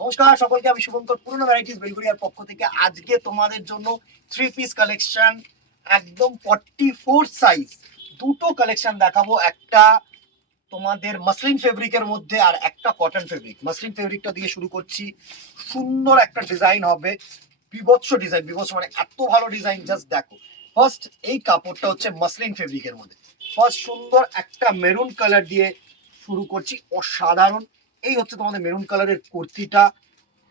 নমস্কার সকলকে, আমি শুভঙ্কর পুরনো ভ্যারাইটিস বেলগুড়িয়ার পক্ষ থেকে আজকে তোমাদের জন্য 3 পিস কালেকশন একদম 44 সাইজ দুটো কালেকশন দেখাবো। একটা তোমাদের মাসলিন ফেব্রিকের মধ্যে আর একটা কটন ফেব্রিক। মাসলিন ফেব্রিকটা দিয়ে শুরু করছি। সুন্দর একটা ডিজাইন হবে, বিভৎস ডিজাইন, বিভৎস মানে এত ভালো ডিজাইন, জাস্ট দেখো। ফার্স্ট এই কাপড়টা হচ্ছে মাসলিন ফেব্রিকের মধ্যে। ফার্স্ট সুন্দর একটা মেরুন কালার দিয়ে শুরু করছি, অসাধারণ। এই হচ্ছে তোমাদের মেরুন কালারের কুর্তিটা,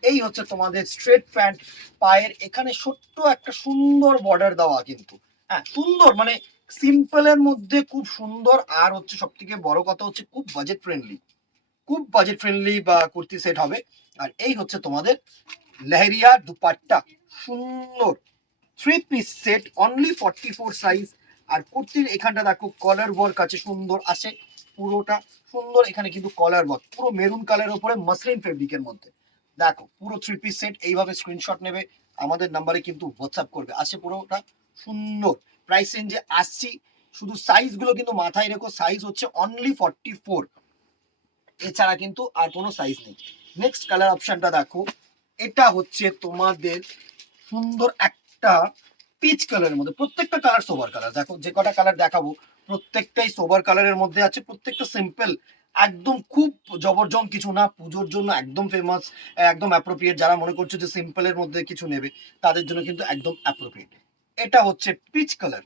এই হচ্ছে তোমাদের স্ট্রেট প্যান্ট, পায়ের এখানে ছোট্ট একটা সুন্দর বর্ডার দেওয়া, কিন্তু হ্যাঁ সুন্দর, মানে সিম্পলের মধ্যে খুব সুন্দর। আর হচ্ছে সব থেকে বড় কথা হচ্ছে খুব বাজেট ফ্রেন্ডলি, খুব বাজেট ফ্রেন্ডলি বা কুর্তি সেট হবে। আর এই হচ্ছে তোমাদের লেহেরিয়া দুপাট্টা, সুন্দর 3 পিস সেট, অনলি 44 সাইজ। আর কুর্তির এখানটা দেখো কলার ওয়ার্ক আছে, সুন্দর আছে পুরোটা, সুন্দর। এখানে কিন্তু কলার ওয়ার্ক পুরো মেরুন কালারের উপরে মাসলিন ফেব্রিকের মধ্যে। দেখো পুরো 3 পিস সেট, এইভাবে স্ক্রিনশট নেবে, আমাদের নাম্বারে কিন্তু হোয়াটসঅ্যাপ করবে। আছে পুরোটা সুন্দর, প্রাইস রেঞ্জে আসছি। শুধু সাইজ গুলো কিন্তু মাথায় রেখো, সাইজ হচ্ছে অনলি 44, এছাড়া কিন্তু আর কোনো সাইজ নেই। নেক্সট কালার অপশনটা দেখো, এটা হচ্ছে তোমাদের সুন্দর একটা পিচ কালারের মধ্যে। প্রত্যেকটা কালার সোবার কালার, দেখো যে কটা কালার দেখাবো প্রত্যেকটাই সোবার কালারের মধ্যে আছে। প্রত্যেকটা সিম্পল, একদম খুব জবরজং কিছু না, পুজোর জন্য একদম ফেমাস, একদম অ্যাপ্রোপ্রিয়েট। যারা মনে করছো যে সিম্পলের মধ্যে কিছু নেবে তাদের জন্য কিন্তু একদম অ্যাপ্রোপ্রিয়েট। এটা হচ্ছে পিচ কালার,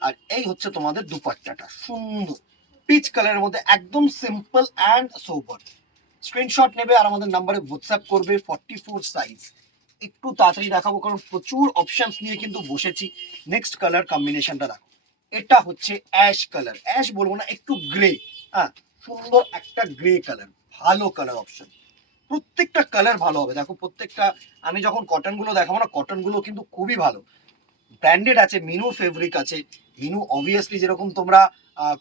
আর এই হচ্ছে তোমাদের দুপাট্টাটা, সুন্দর পিচ কালারের মধ্যে, একদম সিম্পল অ্যান্ড সোবার। স্ক্রিনশট নেবে আর আমাদের নাম্বারে হোয়াটসঅ্যাপ করবে। 44 সাইজ, একটু তাড়াতাড়ি দেখাবো কারণ প্রচুর অপশনস নিয়ে কিন্তু বসেছি। নেক্সট কালার কম্বিনেশনটা দেখো, এটা হচ্ছে অ্যাশ কালার, অ্যাশ বলবো না, একটু গ্রে। হ্যাঁ সুন্দর একটা গ্রে কালার, ভালো কালার অপশন। প্রত্যেকটা কালার ভালো হবে, দেখো প্রত্যেকটা। আমি যখন কটন গুলো দেখাবো না, কটন গুলো কিন্তু খুবই ভালো, ব্র্যান্ডেড আছে, মিনু ফেব্রিক আছে। মিনু অবভিয়াসলি যেরকম তোমরা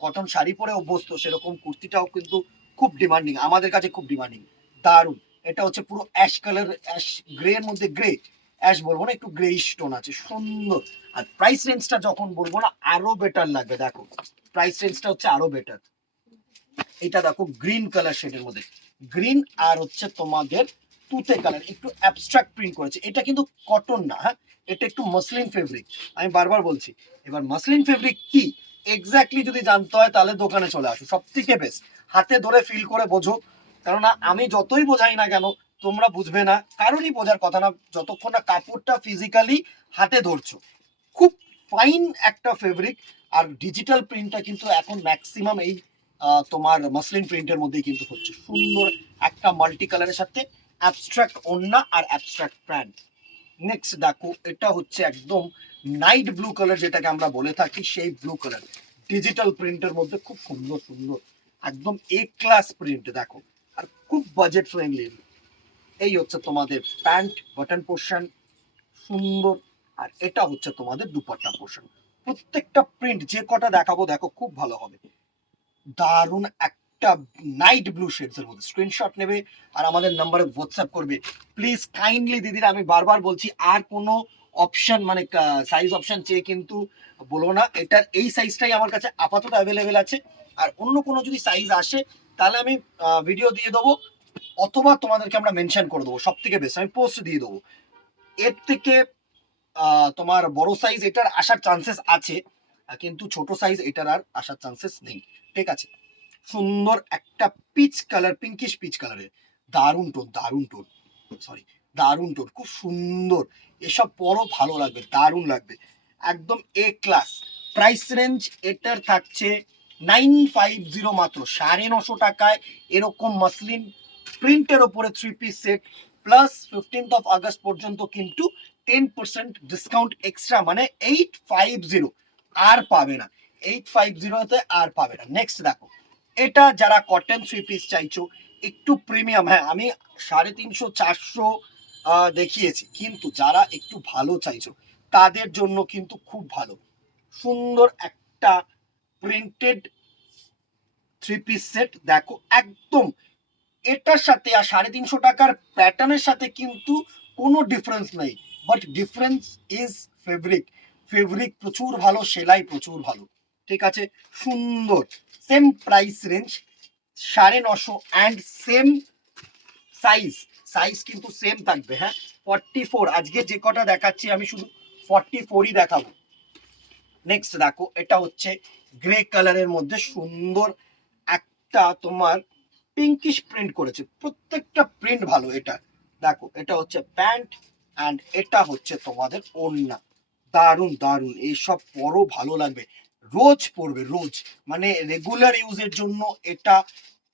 কটন শাড়ি পরে অভ্যস্ত, সেরকম কুর্তিটাও কিন্তু খুব ডিমান্ডিং, আমাদের কাছে খুব ডিমান্ডিং, দারুন। এটা হচ্ছে পুরো অ্যাশ কালার, অ্যাশ গ্রে এর মধ্যে গ্রে, অ্যাশ বলবো না, একটু গ্রে স্টোন আছে, সুন্দর। আর প্রাইস রেঞ্জটা যখন বলবো না আরো বেটার লাগবে, দেখো প্রাইস রেঞ্জটা হচ্ছে আরো বেটার। এটা দেখো গ্রিন কালার শেডের মধ্যে, গ্রিন আর হচ্ছে তোমাদের তুতে কালার, একটু অ্যাবস্ট্রাক্ট প্রিন্ট করেছে। এটা কিন্তু কটন না, হ্যাঁ এটা একটু মসলিন ফেব্রিক, আমি বারবার বলছি। এবার মসলিন ফেব্রিক কি এক্স্যাক্টলি যদি জানতে হয় তাহলে দোকানে চলে আসো, সব থেকে বেস্ট। হাতে ধরে ফিল করে বোঝো, কেননা আমি যতই বোঝাই না কেন তোমরা বুঝবে না, কারোরই বোঝার কথা না যতক্ষণ না কাপড়টা ফিজিক্যালি হাতে ধরছো। খুব ফাইন একটা ফেব্রিক। আর ডিজিটাল প্রিন্টটা কিন্তু এখন ম্যাক্সিমাম এই তোমার মসলিন প্রিন্টের মধ্যেই কিন্তু হচ্ছে, সুন্দর একটা মাল্টি কালারের সাথে অ্যাবস্ট্রাক্ট ওড়না আর অ্যাবস্ট্রাক্ট প্যান্ট। নেক্সট দেখো, এটা হচ্ছে একদম নাইট ব্লু কালার, যেটাকে আমরা বলে থাকি, সেই ব্লু কালার ডিজিটাল প্রিন্টের মধ্যে, খুব সুন্দর সুন্দর, একদম এ ক্লাস প্রিন্ট দেখো, আর খুব বাজেট ফ্রেন্ডলি। এই হচ্ছে তোমাদের প্যান্ট বাটন পোর্শন, সুন্দর। আর এটা হচ্ছে তোমাদের দুপাট্টা পোর্শন। প্রত্যেকটা প্রিন্ট যে কটা দেখাবো দেখো খুব ভালো হবে, দারুন একটা নাইট ব্লু শেডস এর মধ্যে। স্ক্রিনশট নেবে আর আমাদের নাম্বারে হোয়াটসঅ্যাপ করবে। প্লিজ কাইন্ডলি দিদিরা, আমি বারবার বলছি, আর কোনো অপশন মানে সাইজ অপশন চেয়ে কিন্তু বলো না। এটার এই সাইজটাই আমার কাছে আপাতত অ্যাভেলেবেল আছে, আর অন্য কোনো যদি সাইজ আসে তাহলে আমি ভিডিও দিয়ে দেবো, অথবা তোমাদেরকে আমরা মেনশন করে দেবো, সব থেকে বেস্ট আমি পোস্ট দিয়ে দেবো। এর থেকে তোমার বড় সাইজ এটার আসার চান্সেস আছে, কিন্তু ছোট সাইজ এটার আর আসার চান্সেস নেই। ঠিক আছে, সুন্দর একটা পিচ কালার, পিঙ্কিশ পিচ কালারের, দারুন টোন, দারুন টোন, সরি দারুন টোন, খুব সুন্দর। এসব পরও ভালো লাগবে, দারুন লাগবে, একদম এ ক্লাস। প্রাইস রেঞ্জ এটার থাকছে 950, মাত্র 950 টাকায় এরকম মাসলিন প্রিন্টের ওপরে 3 পিস সেট, প্লাস 15 আগস্ট পর্যন্ত কিন্তু 10% ডিসকাউন্ট এক্সট্রা, মানে 850, আর পাবে না, 850-তে আর পাবে না। নেক্সট দেখো, এটা যারা কটন 3 পিস চাইছো, একটু প্রিমিয়াম, হ্যাঁ আমি 350-400 দেখিয়েছি, কিন্তু যারা একটু ভালো চাইছো তাদের জন্য কিন্তু খুব ভালো, সুন্দর একটা প্রিন্টেড 3 পিস সেট দেখো, একদম এটার সাথে আর 350 টাকার প্যাটার্নের সাথে কিন্তু কোনো ডিফারেন্স নেই, but difference is fabric. Fabric প্রচুর ভালো, সেলাই প্রচুর ভালো। ঠিক আছে, সুন্দর, same price range 950 and same size, size কিন্তু সেম থাকবে। হ্যাঁ, 44। আজকে যে কটা দেখাচ্ছি আমি শুধু 44ই দেখাবো। নেক্সট দেখো, এটা হচ্ছে গ্রে কালারের মধ্যে সুন্দর একটা তোমার পিঙ্কিশ প্রিন্ট করেছে, প্রত্যেকটা প্রিন্ট ভালো। এটা দেখো, এটা হচ্ছে প্যান্ট অ্যান্ড এটা হচ্ছে তোমাদের ওড়না। দারুন দারুন, এইসব পরো, ভালো লাগবে, রোজ পরবে রোজ, মানে রেগুলার ইউজের জন্য এটা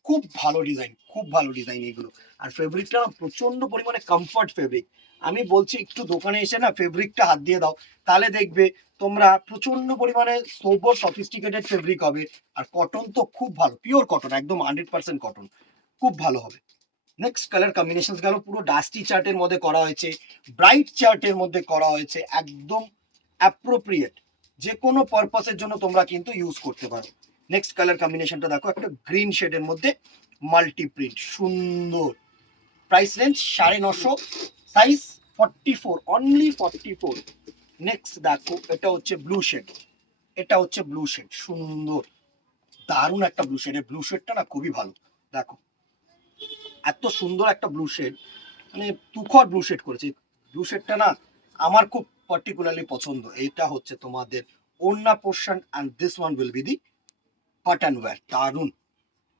খুব ভালো ডিজাইন, খুব ভালো ডিজাইন এগুলো। আর ফেব্রিকটা প্রচন্ড পরিমাণে কমফর্ট ফেব্রিক। আমি বলছি একটু দোকানে এসে না ফেব্রিকটা হাত দিয়ে দাও, তাহলে দেখবে তোমরা প্রচন্ড পরিমাণে সোবর সফিস্টিকেটেড ফেব্রিক হবে। আর কটন তো খুব ভালো, পিওর কটন, একদম 100% কটন, খুব ভালো হবে। নেক্সট কালার কম্বিনেশন গেল, পুরো ডাস্টি চার্টের মধ্যে করা হয়েছে, ব্রাইট চার্টের মধ্যে করা হয়েছে, একদম অ্যাপ্রোপ্রিয়েট, যে কোনো পারপাসের জন্য তোমরা কিন্তু ইউজ করতে পারো। নেক্সট কালার কম্বিনেশনটা দেখো, একটা গ্রিন শেডের মধ্যে মাল্টি প্রিন্ট, সুন্দর। Price range 950, size 44, only 44। Next দেখো, এটা হচ্ছে ব্লু শেড, এটা হচ্ছে ব্লু শেড, সুন্দর দারুণ একটা ব্লু শেড। ব্লু শেডটা না খুবই ভালো, দেখো এত সুন্দর একটা ব্লু শেড, মানে তুখর ব্লু শেড করেছে। ব্লু শেডটা না আমার খুব পার্টিকুলারলি পছন্দ। এটা হচ্ছে তোমাদের ওড়না portion and this one will be the button wear, দারুন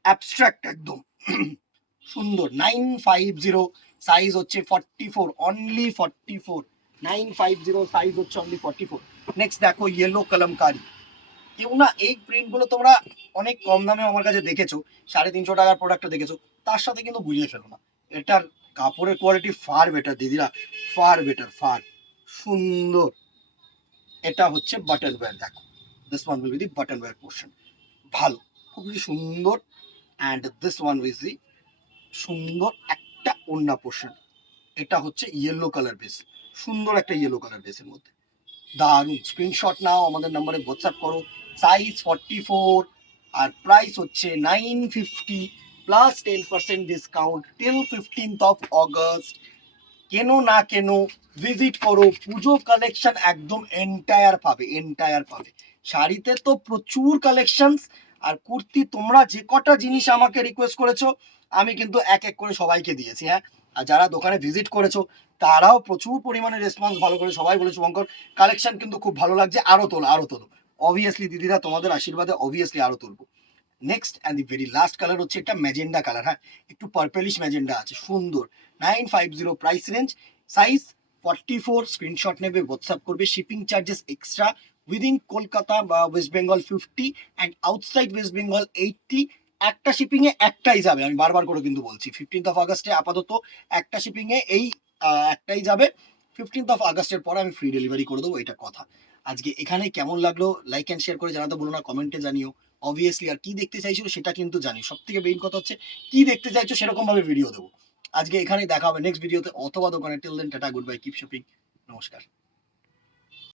অ্যাবস্ট্রাক্ট একদম সুন্দর। 950, সাইজ হচ্ছে 44, অনলি 44। 950, সাইজ হচ্ছে অনলি 44। নেক্সট দেখো, ইয়েলো কলমকারি। কেউ না এই প্রিন্ট গুলো তোমরা অনেক কম দামে আমার কাছে দেখেছো, 350 টাকার প্রোডাক্ট দেখেছো, তার সাথে কিন্তু বুঝিয়ে ফেলো না, এটার কাপড়ের কোয়ালিটি ফার বেটার দিদিরা, ফার বেটার, ফার সুন্দর। এটা হচ্ছে বাটন ওয়্যার, দেখো this one will be the button wear portion, ভালো, খুবই সুন্দর। And this one with the সুন্দর একটা ওড়না পোর্শন। এটা হচ্ছে ইয়েলো কালার বেস, সুন্দর একটা ইয়েলো কালার বেসের মধ্যে, দারুন। স্ক্রিনশট নাও, আমাদের নাম্বারে হোয়াটসঅ্যাপ করো। সাইজ 44 আর প্রাইস হচ্ছে 950 plus 10% discount till 15th of August. কেন না কেন, ভিজিট করো, পুজো কালেকশন একদম এন্টায়ার পাবে, এন্টায়ার পাবে। শাড়িতে তো প্রচুর কালেকশন, আর কুর্তি তোমরা যে কটা জিনিস আমাকে রিকোয়েস্ট করেছো আমি কিন্তু এক এক করে সবাইকে দিয়েছি। হ্যাঁ, আর যারা দোকানে ভিজিট করেছো তারাও প্রচুর পরিমাণে রেসপন্স ভালো করে সবাই বলেছো শঙ্কর কালেকশন কিন্তু খুব ভালো লাগছে, আরো তোলো আরো তোলো। অবভিয়াসলি দিদিরা, তোমাদের আশীর্বাদে অবভিয়াসলি আরো তুলবো। Next and the very last colour হচ্ছে এটা ম্যাজেন্ডা কালার। হ্যাঁ, একটু পার্পেলিশ ম্যাজেন্ডা আছে, সুন্দর। 950 প্রাইস রেঞ্জ, সাইজ 44। স্ক্রিনশট নেবে, হোয়াটসঅ্যাপ করবে, shipping charges extra, within Kolkata বা ওয়েস্ট বেঙ্গল 50 অ্যান্ড আউটসাইড ওয়েস্ট বেঙ্গল 80। একটা শিপিং এ একটাই যাবে, আমি বারবার করে কিন্তু বলছি, 15th অফ আগস্টে আপাতত একটা শিপিং এ এই একটাই যাবে। 15th অফ আগস্টের পরে আমি ফ্রি ডেলিভারি করে দেবো, এটা কথা। আজকে এখানে কেমন লাগলো লাইক অ্যান্ড শেয়ার করে জানাতে বলো না, কমেন্টে জানিও। অবভিয়াসলি আর কি দেখতে চাইছো সেটা কিন্তু জানি, সব থেকে মেইন কথা হচ্ছে কি দেখতে চাইছো সেরকম ভাবে ভিডিও দেবো। আজকে এখানেই দেখা হবে নেক্সট ভিডিওতে অথবা দোকানে। Till then ta-ta, good bye, keep shopping, নমস্কার।